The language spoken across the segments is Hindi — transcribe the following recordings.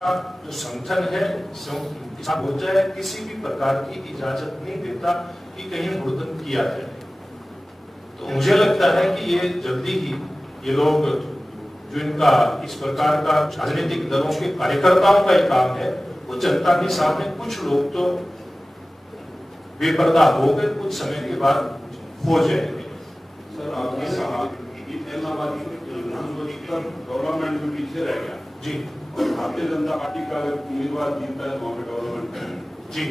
जो संगठन है किसान मोर्चा है, किसी भी प्रकार की इजाजत नहीं देता कि कहीं हुड़दंग किया जाए। तो मुझे लगता है कि ये जल्दी ही ये लोग जो इनका इस प्रकार का राजनीतिक दलों के कार्यकर्ताओं का एक काम है, वो जनता के सामने कुछ लोग तो बेपर्दा हो गए, कुछ समय के बाद हो जाएंगे। सर, आपने कहा कि गवर्नमेंट में पीछे रह गया जी, और भारतीय जनता पार्टी का उम्मीदवार जीतता है वहाँ पे गवर्नमेंट जी,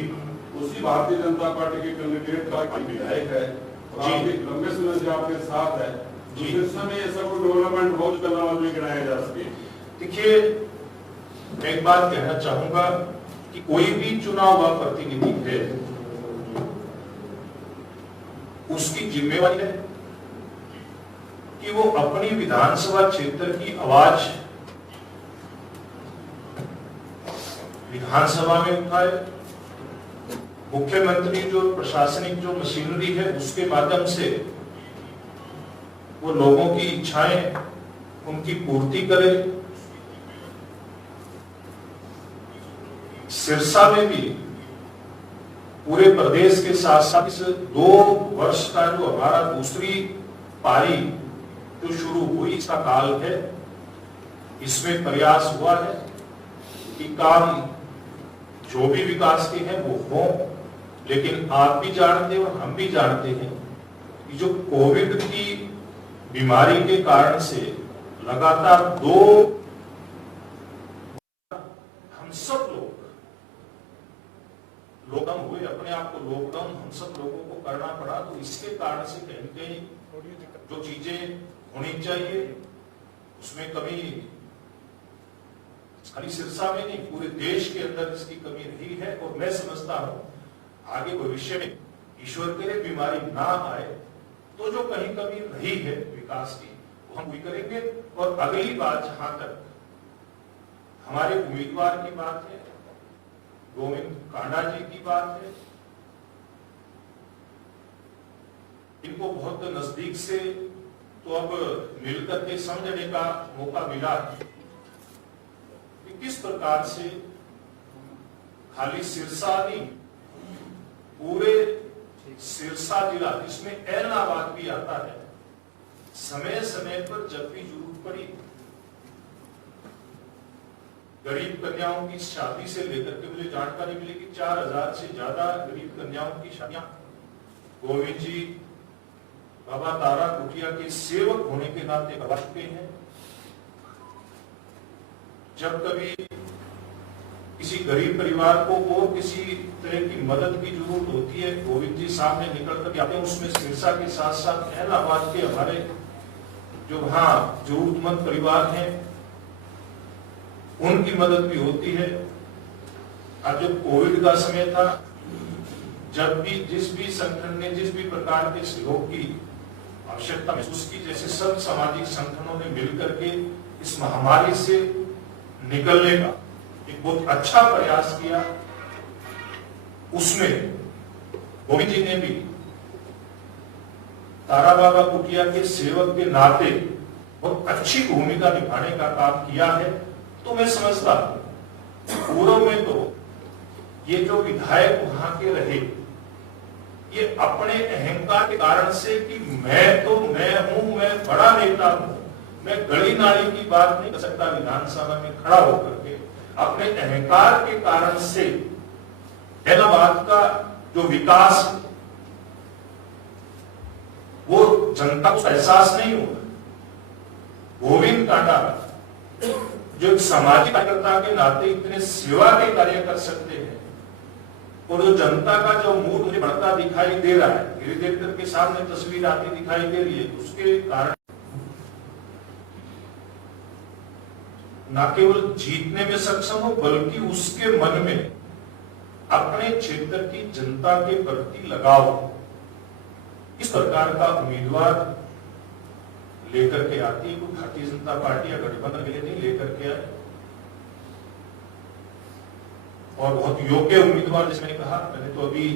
उसी भारतीय जनता पार्टी के कैंडिडेट का विधायक है और आपके लंबे समय से आपके साथ है, जिस समय ये सब गवर्नमेंट हाउस का नाम भी गिनाया जा सके। देखिए, मैं एक बात कहना चाहूंगा कि कोई भी चुना हुआ प्रतिनिधि है, उसकी जिम्मेवारी है कि वो अपनी विधानसभा क्षेत्र की आवाज विधानसभा में उठाए। मुख्यमंत्री जो प्रशासनिक जो मशीनरी है उसके माध्यम से वो लोगों की इच्छाएं उनकी पूर्ति करे। सिरसा में भी पूरे प्रदेश के साथ साथ इस 2 वर्ष का जो हमारा दूसरी पारी जो शुरू हुई, इसका काल है, इसमें प्रयास हुआ है कि काम जो भी विकास के हैं वो हो। लेकिन आप भी जानते हैं और हम भी जानते हैं कि जो कोविड की बीमारी के कारण से लगातार 2 हम सब लोग लॉकडाउन हुए, अपने आप को लॉकडाउन हम सब लोगों को करना पड़ा। तो इसके कारण से कहीं कहीं जो चीजें होनी चाहिए उसमें कमी खाली सिरसा में नहीं, पूरे देश के अंदर इसकी कमी रही है। और मैं समझता हूं आगे भविष्य में ईश्वर करे बीमारी ना आए तो जो कहीं कमी रही है विकास की वो हम पूरी करेंगे। और अगली बात, जहां तक हमारे उम्मीदवार की बात है, गोविंद कांडा जी की बात है, इनको बहुत नजदीक से तो अब मिलकर के समझने का मौका मिला कि किस प्रकार से खाली सिरसा नहीं, पूरे सिरसा जिला जिसमें ऐलनाबाद भी आता है, समय समय पर जब भी जरूरत पड़ी गरीब कन्याओं की शादी से लेकर के मुझे जानकारी मिली कि 4000 से ज्यादा गरीब कन्याओं की शादियां गोविंद जी बाबा तारा कुटिया के सेवक होने के नाते करवा चुके हैं। जब कभी किसी गरीब परिवार को और किसी तरह की मदद की जरूरत होती है, गोविंद जी सामने निकल कर आते हैं। उसमें सिरसा के साथ साथ ऐलनाबाद के हमारे जो वहां जरूरतमंद परिवार हैं उनकी मदद भी होती है। अब जब कोविड का समय था, जब भी जिस भी संगठन ने जिस भी प्रकार के सहयोग की आवश्यकता महसूस की, जैसे सब सामाजिक संगठनों ने मिलकर के इस महामारी से निकलने का एक बहुत अच्छा प्रयास किया, उसमें गोविंद जी ने भी तारा बाबा कुटिया के सेवक के नाते बहुत अच्छी भूमिका निभाने का काम किया है। तो मैं समझता हूं पूर्व में तो ये जो विधायक वहां के रहे, ये अपने अहंकार के कारण से कि मैं हूं, मैं बड़ा नेता हूं, मैं गली नाली की बात नहीं कर सकता विधानसभा में खड़ा होकर के, अपने अहंकार के कारण से ऐलनाबाद का जो विकास वो जनता को एहसास नहीं हुआ। गोविंद कांडा जो एक सामाजिक कार्यकर्ता के नाते इतने सेवा के कार्य कर सकते हैं और जो जनता का जो मूड मुझे बढ़ता दिखाई दे रहा है, धीरे धीरे करके सामने तस्वीर आती दिखाई दे रही है, उसके कारण न केवल जीतने में सक्षम हो बल्कि उसके मन में अपने क्षेत्र की जनता के प्रति लगाव, इस प्रकार का उम्मीदवार लेकर के आती है। वो भारतीय जनता पार्टी या गठबंधन के लिए नहीं लेकर के आए और बहुत योग्य उम्मीदवार, जैसे मैंने कहा, मैंने तो अभी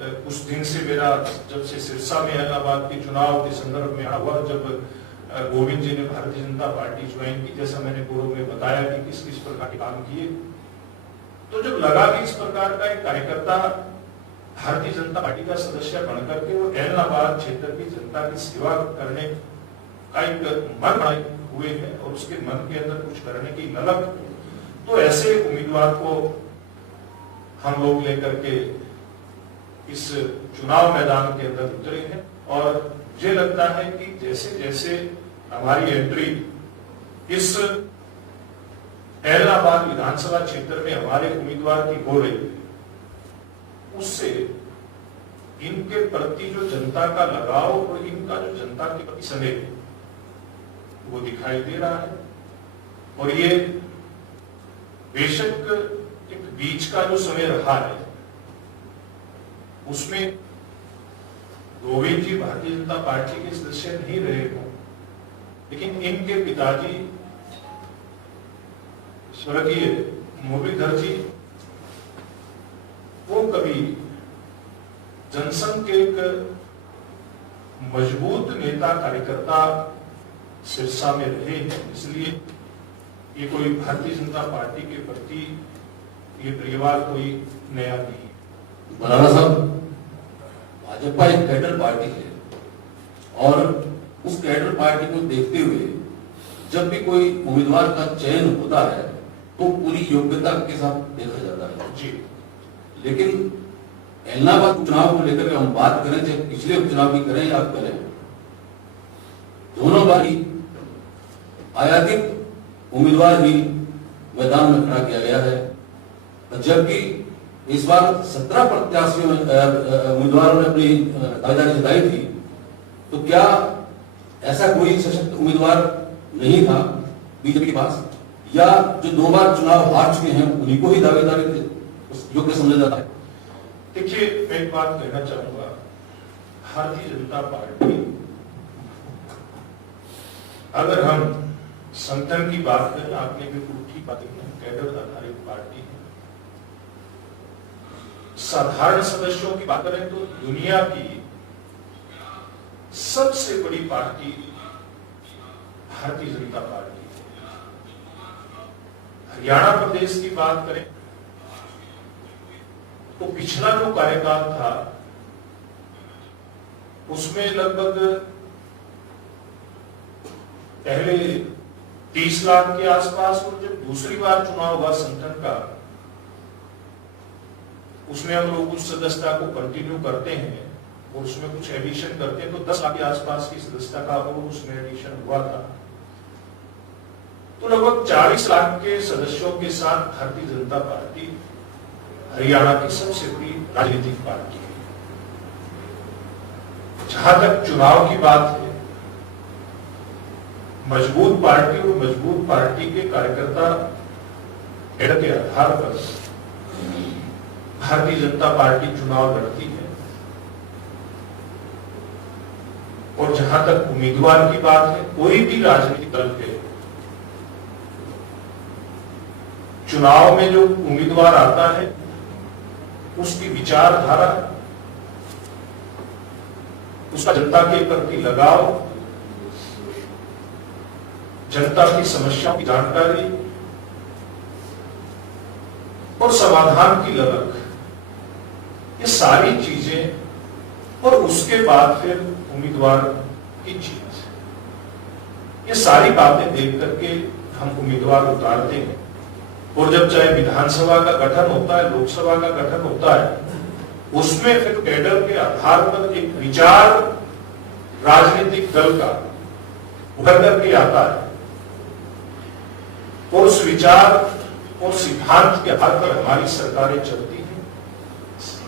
कुछ दिन से मेरा जब से सिरसा में ऐलनाबाद के चुनाव के संदर्भ में हुआ, जब गोविंद जी ने भारतीय जनता पार्टी ज्वाइन की, जैसा मैंने पूर्व में बताया कि किस किस प्रकार के काम किए। तो जब लगा कि इस प्रकार का एक कार्यकर्ता भारतीय जनता पार्टी का सदस्य बनकर के वो ऐलनाबाद क्षेत्र की जनता की सेवा करने का एक मन बनाए हुए हैं और उसके मन के अंदर कुछ करने की ललक, तो ऐसे उम्मीदवार को हम लोग लेकर के इस चुनाव मैदान के अंदर उतरे हैं। और मुझे लगता है कि जैसे जैसे हमारी एंट्री इस ऐलनाबाद विधानसभा क्षेत्र में हमारे उम्मीदवार की हो रही है, उससे इनके प्रति जो जनता का लगाव और इनका जो जनता के प्रति स्नेह वो दिखाई दे रहा है। और ये बेशक एक बीच का जो समय रहा है उसमें गोविंद जी भारतीय जनता पार्टी के सदस्य नहीं रहे हों, लेकिन इनके पिताजी स्वर्गीय मुरलीधर जी वो कभी जनसंघ के एक मजबूत नेता कार्यकर्ता सिरसा में रहे हैं, इसलिए ये कोई भारतीय जनता पार्टी के प्रति ये परिवार कोई नया नहीं है। मौलाना साहब, भाजपा एक कैडर पार्टी है और उस कैडर पार्टी को देखते हुए जब भी कोई उम्मीदवार का चयन होता है तो पूरी योग्यता के साथ देखा जाता है जी। लेकिन ऐलनाबाद उपचुनाव को लेकर हम बात करें, चाहे पिछले उपचुनाव की करें या करें, दोनों बारी आयातित उम्मीदवार ही मैदान में खड़ा किया गया है, जबकि इस बार 17 प्रत्याशियों उम्मीदवारों ने अपनी दावेदारी जताई थी। तो क्या ऐसा कोई सशक्त उम्मीदवार नहीं था बीजेपी के पास, या जो 2 बार चुनाव हार चुके हैं उन्हीं को ही दावेदारी योग्य समझा जाता है? देखिए, मैं एक बात कहना चाहूंगा, भारतीय जनता पार्टी अगर हम संगठन की बात करें, आपने बिल्कुल ठीक बात की, कैडर आधारित पार्टी है। साधारण सदस्यों की बात करें तो दुनिया की सबसे बड़ी पार्टी भारतीय जनता पार्टी है। हरियाणा प्रदेश की बात करें तो पिछला जो कार्यकाल था उसमें लगभग पहले 30 लाख के आसपास, और जब दूसरी बार चुनाव हुआ संगठन का, उसमें हम लोग उस सदस्यता को कंटिन्यू करते हैं और उसमें कुछ एडिशन करते हैं तो 10 लाख के आसपास की सदस्यता का और उसमें एडिशन हुआ था। तो लगभग 40 लाख के सदस्यों के साथ भारतीय जनता पार्टी हरियाणा की सबसे बड़ी राजनीतिक पार्टी है। जहां तक चुनाव की बात है, मजबूत पार्टी और मजबूत पार्टी के कार्यकर्ता कैडर के आधार पर भारतीय जनता पार्टी चुनाव लड़ती है। और जहां तक उम्मीदवार की बात है, कोई भी राजनीतिक दल के चुनाव में जो उम्मीदवार आता है उसकी विचारधारा, उसका जनता के प्रति लगाव, जनता की समस्याओं की जानकारी और समाधान की ललक, ये सारी चीजें, और उसके बाद फिर उम्मीदवार की चीज, ये सारी बातें देख करके हम उम्मीदवार उतारते हैं। और जब चाहे विधानसभा का गठन होता है, लोकसभा का गठन होता है, उसमें फिर कैडर के आधार पर एक विचार राजनीतिक दल का उभर करके आता है और उस विचार और सिद्धांत के आधार पर हमारी सरकारें चलती हैं।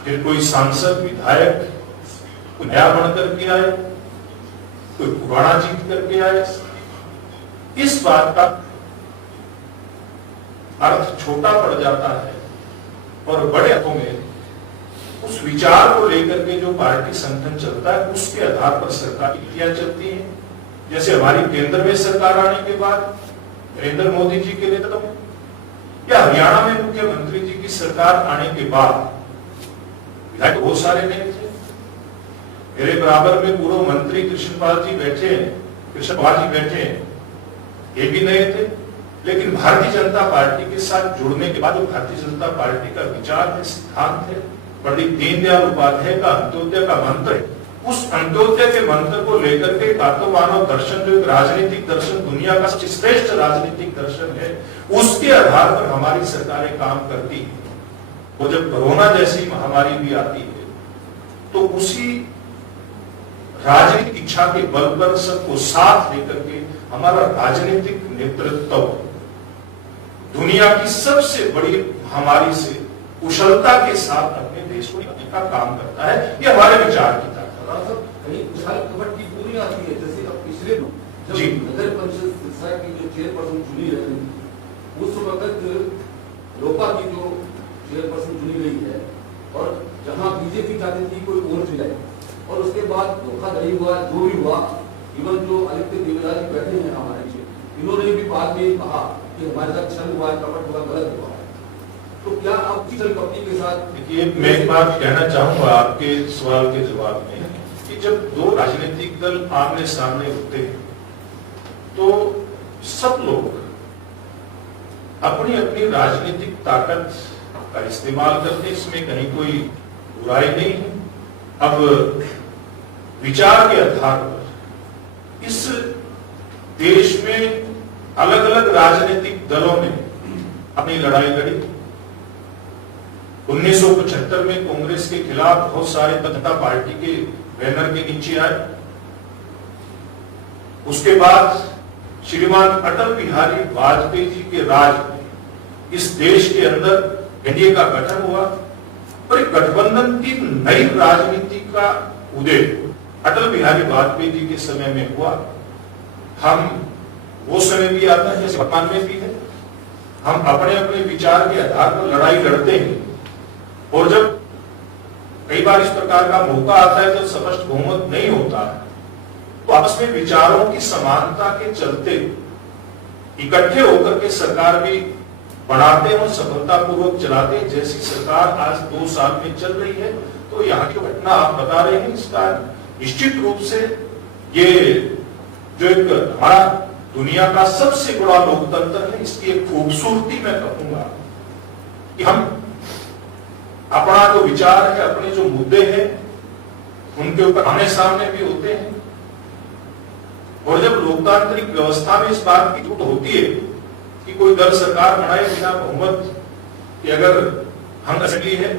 फिर कोई सांसद, विधायक कोई नया बन करके आए, कोई पुराना जीत करके आए, इस बात का अर्थ छोटा पड़ जाता है और बड़े अर्थों में उस विचार को लेकर के जो पार्टी संगठन चलता है उसके आधार पर सरकार की नीतियां चलती हैं। जैसे हमारी केंद्र में सरकार आने के बाद नरेंद्र मोदी जी के नेतृत्व में, या हरियाणा में मुख्यमंत्री जी की सरकार आने के बाद विधायक बहुत सारे नए थे। मेरे बराबर में पूर्व मंत्री कृष्णपाल जी बैठे हैं, कृष्ण कुमार जी बैठे हैं, ये भी नए थे, लेकिन भारतीय जनता पार्टी के साथ जुड़ने के बाद जो भारतीय जनता पार्टी का विचार है, सिद्धांत है, पंडित दीनदयाल उपाध्याय का अंत्योदय का मंत्र है, उस अंत्योदय के मंत्र को लेकर के तो मानव दर्शन जो एक राजनीतिक दर्शन, दुनिया का सबसे श्रेष्ठ राजनीतिक दर्शन है, उसके आधार पर हमारी सरकारें काम करती है। वो जब कोरोना जैसी महामारी भी आती है तो उसी राजनीतिक इच्छा के बल पर सबको साथ लेकर के हमारा राजनीतिक नेतृत्व दुनिया की सबसे बड़ी महामारी से कुशलता के साथ अपने देश को निकालने का काम करता है। ये हमारे विचार की ताकत है। कहीं कुशल खबर की पूरी आती है, जैसे अब पिछले जब जी। नगर परिषद सिरसा की जो चेयरपर्सन चुनी है, उस वक्त लोपा की जो चेयरपर्सन चुनी गई है और जहां बीजेपी चाहती थी कोई और चुनाए, और उसके बाद धोखाधड़ी हुआ, जो भी हुआ, इवन जो आदित्य देवदास जी बैठे हैं हमारे, इन्होंने भी बाद में कहा कि हमारे साथ छल हुआ, कपट हुआ, गलत हुआ। तो क्या आप छल कपटी के साथ? देखिए, मैं एक बात कहना चाहूंगा आपके सवाल के जवाब में कि जब दो राजनीतिक दल आमने सामने होते हैं तो सब लोग अपनी अपनी राजनीतिक ताकत का इस्तेमाल करते, इसमें कहीं कोई बुराई नहीं है। अब विचार के आधार पर इस देश में अलग अलग राजनीतिक दलों ने अपनी लड़ाई लड़ी। 1975 में कांग्रेस के खिलाफ बहुत सारे जनता पार्टी के बैनर के नीचे आए। उसके बाद श्रीमान अटल बिहारी वाजपेयी जी के राज में इस देश के अंदर एनडीए का गठन हुआ और एक गठबंधन की नई राजनीति का उदय अटल बिहारी वाजपेयी जी के समय में हुआ। हम वो समय भी आता है जैसे वर्तमान में भी है, हम अपने अपने विचार के आधार पर लड़ाई लड़ते हैं और जब कई बार इस प्रकार का मौका आता है जब स्पष्ट बहुमत नहीं होता है तो आपस में विचारों की समानता के चलते इकट्ठे होकर के सरकार भी बनाते हैं और सफलतापूर्वक चलाते हैं। जैसी सरकार आज 2 साल में चल रही है तो यहाँ की घटना आप बता रहे हैं, इसका निश्चित रूप से ये जो एक हमारा दुनिया का सबसे बड़ा लोकतंत्र है, इसकी एक खूबसूरती मैं कहूंगा कि हम अपना जो विचार है, अपने जो मुद्दे हैं, उनके ऊपर आमने सामने भी होते हैं। और जब लोकतांत्रिक व्यवस्था में इस बात की छूट होती है कि कोई दल सरकार बनाए बिना बहुमत कि अगर हम असेंबली है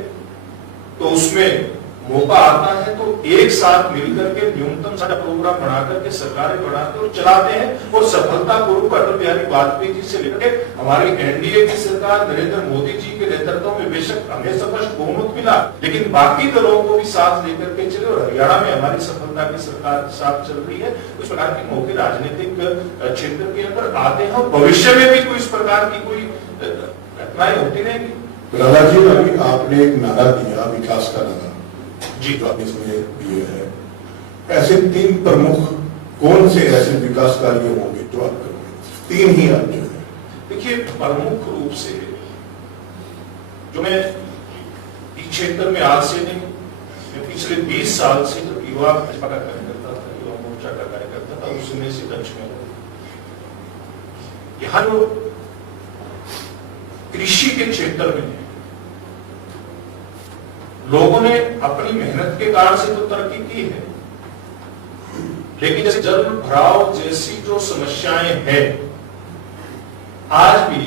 तो उसमें मौका आता है तो एक साथ मिलकर के न्यूनतम सारा प्रोग्राम बना करके सरकारें बनाते और चलाते हैं और सफलतापूर्वक अटल बिहारी वाजपेयी जी से लेकर हमारी एनडीए की सरकार नरेंद्र मोदी जी के नेतृत्व में बेशक हमें स्पष्ट बहुमत मिला, लेकिन बाकी दलों को भी साथ लेकर के चले और हरियाणा में हमारी सफलता की सरकार साथ चल रही है। इस प्रकार के मौके राजनीतिक क्षेत्र के अंदर आते हैं और भविष्य में भी कोई इस प्रकार की कोई घटनाएं होती रहेंगी। प्रहलाद जी, अभी आपने एक नारा दिया विकास का नारा जी, जो आपने इसमें दिए है, ऐसे 3 प्रमुख कौन से ऐसे विकास कार्य होंगे जो आप करेंगे? 3 ही राज्य हैं। देखिए, प्रमुख रूप से जो मैं इस क्षेत्र में आज से नहीं, मैं पिछले 20 साल से जब युवा भाजपा का कार्यकर्ता था, युवा मोर्चा का कार्यकर्ता था, उसमें से दक्ष में यहाँ जो कृषि के क्षेत्र में लोगों ने अपनी मेहनत के कारण से तो तरक्की की है, लेकिन जैसे जल भराव जैसी जो समस्याएं हैं आज भी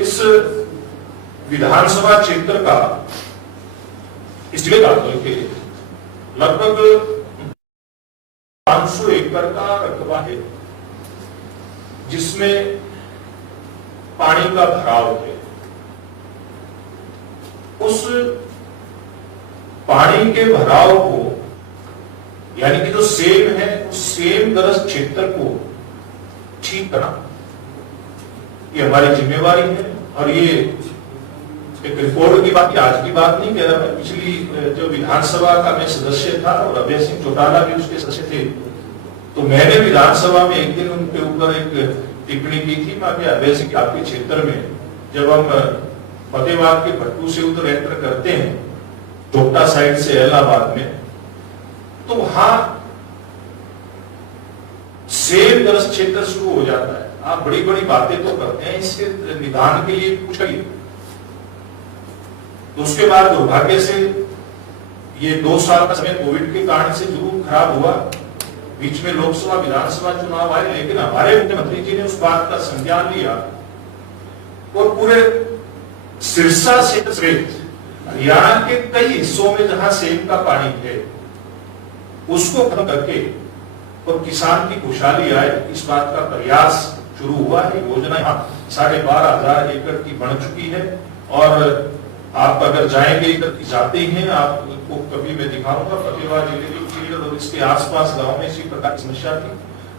इस विधानसभा क्षेत्र का इस जिले का बल्कि लगभग 500 एकड़ का रकबा है जिसमें पानी का भराव है। उस पानी के भराव को यानी कि जो सेम है उस सेम ग्रस्त क्षेत्र को ठीक करना ये हमारी जिम्मेवारी है। और ये एक रिपोर्ट की बात, आज की बात नहीं कह रहा मैं, पिछली जो विधानसभा का मैं सदस्य था और अभय सिंह चौटाला भी उसके सदस्य थे, तो मैंने विधानसभा में एक दिन उनके ऊपर एक टिप्पणी की थी। मैं अभय सिंह आपके क्षेत्र में जब हम फतेहाबाद के भट्टू से उधर एंटर करते हैं चोपटा साइड से इलाहाबाद में, तो वहां सेब ग्रस्त क्षेत्र शुरू हो जाता है। आप बड़ी बड़ी बातें तो करते हैं, इसके निदान के लिए कुछ करिए। तो उसके बाद दुर्भाग्य से ये 2 साल का समय कोविड के कारण से जरूर खराब हुआ, बीच में लोकसभा विधानसभा चुनाव आए, लेकिन हमारे मुख्यमंत्री जी ने उस बात का संज्ञान लिया और पूरे सिरसा क्षेत्र समेत हरियाणा के कई हिस्सों में जहां सेब का पानी है उसको खत्म करके और किसान की खुशहाली आए, इस बात का प्रयास शुरू हुआ है। योजना 12,500 एकड़ की बन चुकी है और आप अगर जाएंगे, जाते हैं, आपको कभी मैं दिखाऊंगा फतेहाबाद जिले की फील्ड और इसके आसपास गांव में इसी प्रकार की समस्या थी।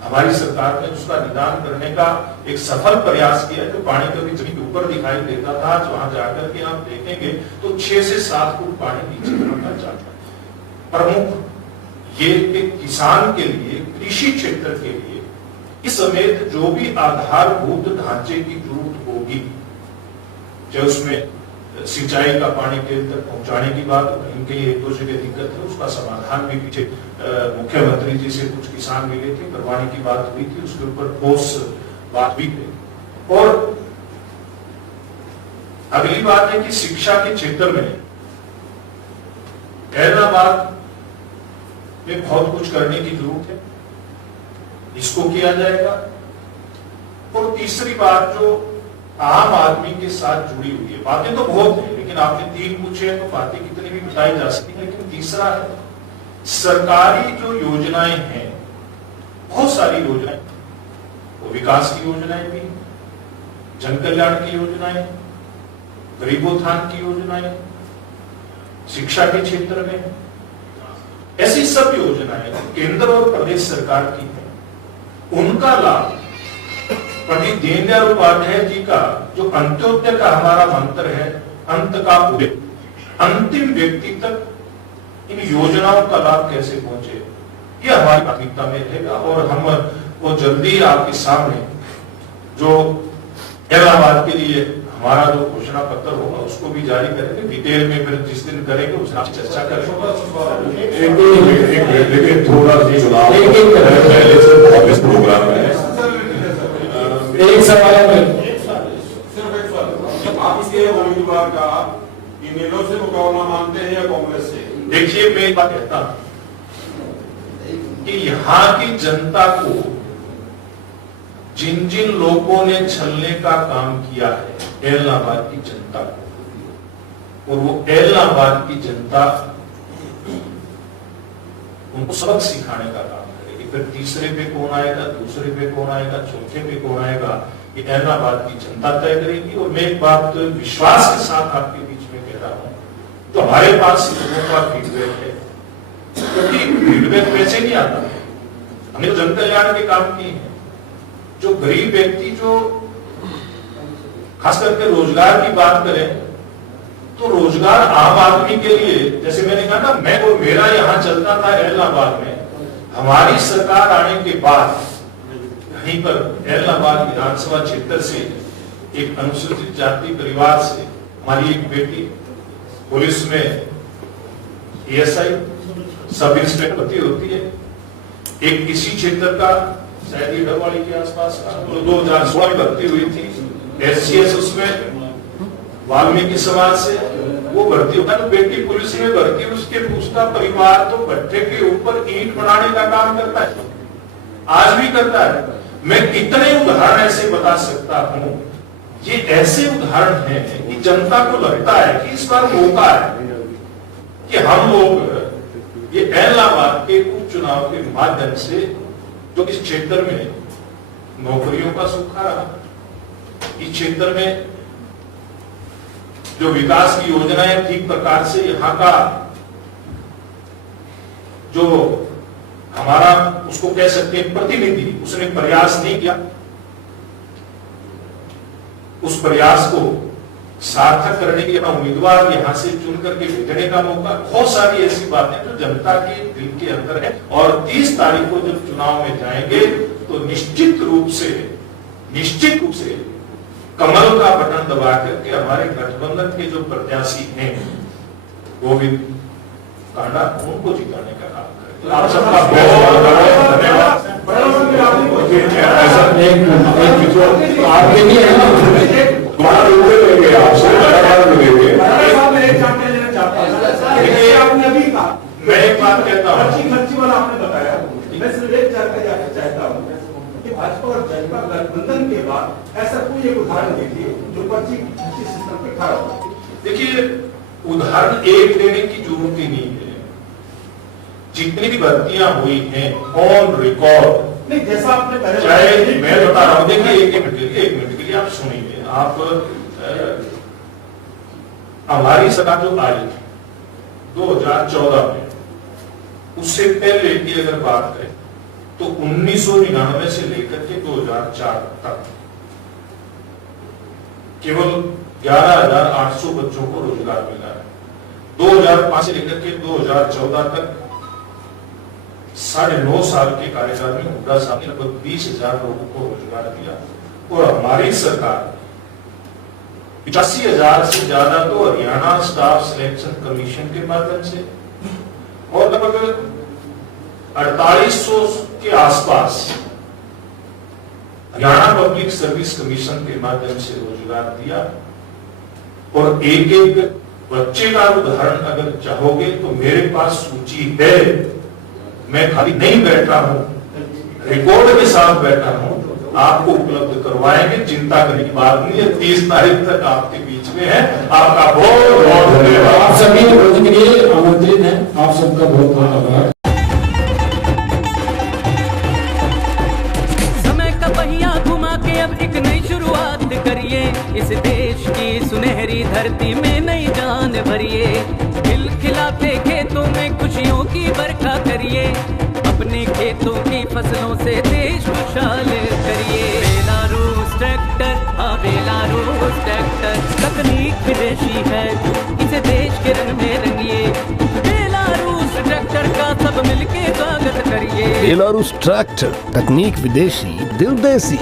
हमारी सरकार ने उसका निदान करने का एक सफल प्रयास किया। जो पानी कभी जमीन के ऊपर दिखाई देता था, आज वहां जाकर के आप देखेंगे तो 6 से 7 फुट पानी नीचे उतरना चाहता है। प्रमुख ये किसान के लिए, कृषि क्षेत्र के लिए इस समेत जो भी आधारभूत ढांचे की जरूरत होगी, चाहे उसमें सिंचाई का पानी खेत तक पहुंचाने की बात, इनके लिए 1-2 जगह दिक्कत है, उसका समाधान भी पीछे मुख्यमंत्री जी से कुछ किसान मिले थे, करवाने की बात हुई थी, उसके ऊपर ठोस बात भी हुई। और अगली बात है कि शिक्षा के क्षेत्र में हैदराबाद में बहुत कुछ करने की जरूरत है, इसको किया जाएगा। और तीसरी बात जो आम आदमी के साथ जुड़ी हुई है, बातें तो बहुत है, लेकिन आपने 3 पूछे तो बातें कितनी भी बताई जा सकती है, लेकिन तीसरा है सरकारी जो योजनाएं हैं, बहुत सारी योजनाएं, वो विकास की योजनाएं भी, जन कल्याण की योजनाएं, गरीबोत्थान की योजनाएं, शिक्षा के क्षेत्र में, ऐसी सब योजनाएं केंद्र और प्रदेश सरकार की है। उनका लाभ पंडित दीनदयाल उपाध्याय जी का जो अंत्योदय का हमारा मंत्र है, अंत का उदय, अंतिम व्यक्ति तक इन योजनाओं का लाभ कैसे पहुंचे, ये हमारी प्राथमिकता में रहेगा। और हम वो जल्दी आपके सामने जो हैदराबाद के लिए हमारा जो घोषणा पत्र होगा उसको भी जारी करेंगे, डिटेल में फिर जिस दिन करेंगे उस दिन चर्चा करेंगे। लेकिन थोड़ा चुनाव प्रोग्राम है, एक सवाल है, सिर्फ एक सवाल, आप इसके उम्मीदवार का इनेलो से मुकाबला मानते हैं या कांग्रेस से? देखिए, मैं एक बात कहता हूं कि यहाँ की जनता को जिन जिन लोगों ने छलने का काम किया है एलनाबाद की जनता को, और वो एलनाबाद की जनता उनको सबक सिखाने का काम करेगी। फिर तीसरे पे कौन आएगा, दूसरे पे कौन आएगा, चौथे पे कौन आएगा, ये एलनाबाद की जनता तय करेगी। और मैं एक बात विश्वास के साथ आपके बीच में कह रहा हूं, तो हमारे पास लोगों का फीडबैक है, क्योंकि फीडबैक वैसे नहीं आता, हमने तो जन कल्याण के काम किए हैं। जो गरीब व्यक्ति, जो खास करके रोजगार की बात करें तो रोजगार आम आदमी के लिए, जैसे मैंने कहा ना, मैं और मेरा यहां चलता था एलनाबाद में, हमारी सरकार आने के बाद यहीं पर एलनाबाद विधानसभा क्षेत्र से एक अनुसूचित जाति परिवार से हमारी एक बेटी पुलिस में एएसआई सब इंस्पेक्टर भर्ती होती है। एक किसी क्षेत्र का शायद ये डबवाड़ी के आसपास का 2016 में भर्ती हुई थी, एससीएस उसमें वाल्मीकि समाज से वो भर्ती होता है, तो बेटी पुलिस में भर्ती, उसके उसका परिवार तो भट्टे के ऊपर ईंट बनाने का काम करता है, आज भी करता है। मैं कितने उदाहरण ऐसे बता सकता हूं, ये ऐसे उदाहरण हैं कि जनता को लगता है कि इस बार मौका है कि हम लोग ये एलनाबाद के उपचुनाव के माध्यम से जो इस क्षेत्र में नौकरियों का सूखा रहा, इस क्षेत्र में जो विकास की योजनाएं ठीक प्रकार से यहाँ का जो हमारा उसको कह सकते हैं प्रतिनिधि, उसने प्रयास नहीं किया, उस प्रयास को सार्थक करने के लिए अपना उम्मीदवार यहां से चुन करके भेजने का मौका, बहुत सारी ऐसी बातें जो जनता के दिल के अंदर है। और 30 तारीख को जब चुनाव में जाएंगे तो निश्चित रूप से कमल का बटन दबा करके हमारे गठबंधन के जो प्रत्याशी हैं गोविंद कांडा, उनको जिताने का काम करेंगे। आप सबका बहुत बहुत धन्यवाद। ऐसा एक मिनट आपके लिए है ना बाहर रुपये लेंगे आपसे बाहर मिलेंगे मैं एक जानकारी लेना चाहता हूं। जैसे आपने अभी कहा, मैं एक बात कहता हूँ खर्ची वाला आपने बताया, मैं सिर्फ एक जानकारी आपसे चाहता हूँ कि भाजपा और जनता गठबंधन के बाद ऐसा कोई एक उदाहरण दीजिए जो पर्ची सिस्टम पे खड़ा हो। देखिए, उदाहरण एक देने की जरूरत ही नहीं है। जितनी भी भर्तियां हुई हैं ऑन रिकॉर्ड, नहीं, जैसा आपने पहले चाहे मैं बता रहा हूं, देखिए एक मिनट के लिए आप सुनिए। आप हमारी सरकार जो आई 2014 में, उससे पहले की अगर बात करें तो 1999 से लेकर के 2004 तक केवल 11,800 बच्चों को रोजगार मिला है। 2005 से लेकर के 2014 तक 9.5 साल के कार्यकाल में हुड्डा साहब ने लगभग 20,000 लोगों को रोजगार दिया। और हमारी सरकार 85,000 से ज्यादा तो हरियाणा स्टाफ सिलेक्शन कमीशन के माध्यम से और लगभग 4800 के आसपास हरियाणा पब्लिक सर्विस कमीशन के माध्यम से रोजगार दिया। और एक एक बच्चे का उदाहरण अगर चाहोगे तो मेरे पास सूची है, मैं खाली नहीं बैठा हूं, रिकॉर्ड के साथ बैठा हूं, आपको उपलब्ध करवाएंगे, चिंता करने की बात नहीं है। 30 तारीख तक आपके बीच में है। आपका बहुत बहुत धन्यवाद। आप सभी भोज के लिए आमंत्रित हैं, आप सबका बहुत बहुत आभार। समय का पहिया घुमा के अब एक नई शुरुआत करिए, इस देश की सुनहरी धरती में नई जान भरिए, खिलखिलाते खेतों में खुशियों की बरखा करिए, अपने खेतों की फसलों से देश खुशहाल करिए। बेलारूस ट्रैक्टर, हाँ बेलारूस ट्रैक्टर, तकनीक विदेशी है, इसे देश के रंग में रंगिए, बेलारूस ट्रैक्टर का सब मिलके स्वागत करिए। बेलारूस ट्रैक्टर, तकनीक विदेशी, दिल देसी।